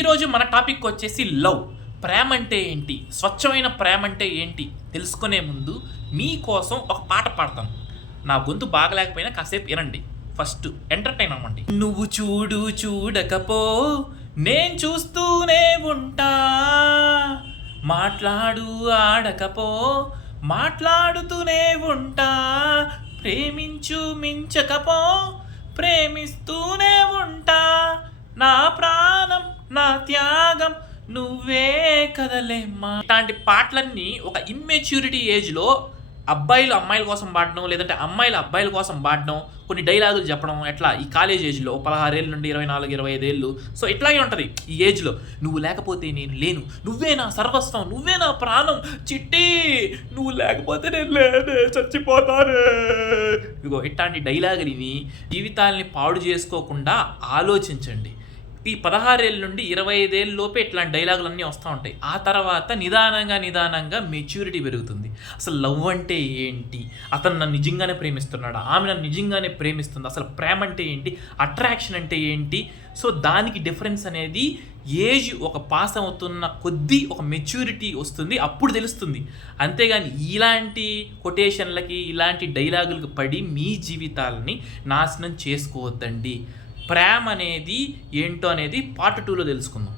ఈరోజు మన టాపిక్ వచ్చేసి లవ్. ప్రేమ అంటే ఏంటి, స్వచ్ఛమైన ప్రేమ అంటే ఏంటి తెలుసుకునే ముందు మీకోసం ఒక పాట పాడతాను. నా గొంతు బాగలేకపోయినా కాసేపు వినండి. ఫస్ట్ ఎంటర్టైన్ అవ్వండి. నువ్వు చూడు చూడకపో నేను చూస్తూనే ఉంటా, మాట్లాడు ఆడకపో మాట్లాడుతూనే ఉంటా, ప్రేమించు మించకపో ప్రేమిస్తూనే ఉంటా, నా ప్రాణం నా త్యాగం నువ్వే కదలేమ్మా. ఇట్లాంటి పాటలన్నీ ఒక ఇమ్మెచ్యూరిటీ ఏజ్లో అబ్బాయిలు అమ్మాయిల కోసం పాడడం, లేదంటే అమ్మాయిలు అబ్బాయిల కోసం పాడడం, కొన్ని డైలాగులు చెప్పడం, ఎట్లా ఈ కాలేజ్ ఏజ్లో 16 ఏళ్ళ నుండి 24, 25 ఏళ్ళు. సో ఇట్లాగే ఉంటుంది ఈ ఏజ్లో. నువ్వు లేకపోతే నేను లేను, నువ్వే నా సర్వస్వం, నువ్వే నా ప్రాణం, చిట్టి నువ్వు లేకపోతే నేను లేనే చచ్చిపోతానే. ఇగో ఇట్లాంటి డైలాగులు విని జీవితాలని పాడు చేసుకోకుండా ఆలోచించండి. ఈ 16 ఏళ్ళ నుండి 25 ఏళ్ళ లోపే ఇట్లాంటి డైలాగులన్నీ వస్తూ ఉంటాయి. ఆ తర్వాత నిదానంగా మెచ్యూరిటీ పెరుగుతుంది. అసలు లవ్ అంటే ఏంటి, అతను నన్ను నిజంగానే ప్రేమిస్తున్నాడా, ఆమె నన్ను నిజంగానే ప్రేమిస్తుంది, అసలు ప్రేమ అంటే ఏంటి, అట్రాక్షన్ అంటే ఏంటి. సో దానికి డిఫరెన్స్ అనేది ఏజ్ ఒక పాస్ అవుతున్న కొద్దీ ఒక మెచ్యూరిటీ వస్తుంది, అప్పుడు తెలుస్తుంది. అంతేగాని ఇలాంటి కొటేషన్లకి ఇలాంటి డైలాగులకు పడి మీ జీవితాలని నాశనం చేసుకోవద్దండి. ప్రేమ అనేది ఏంటో అనేది పార్ట్ 2లో తెలుసుకుందాం.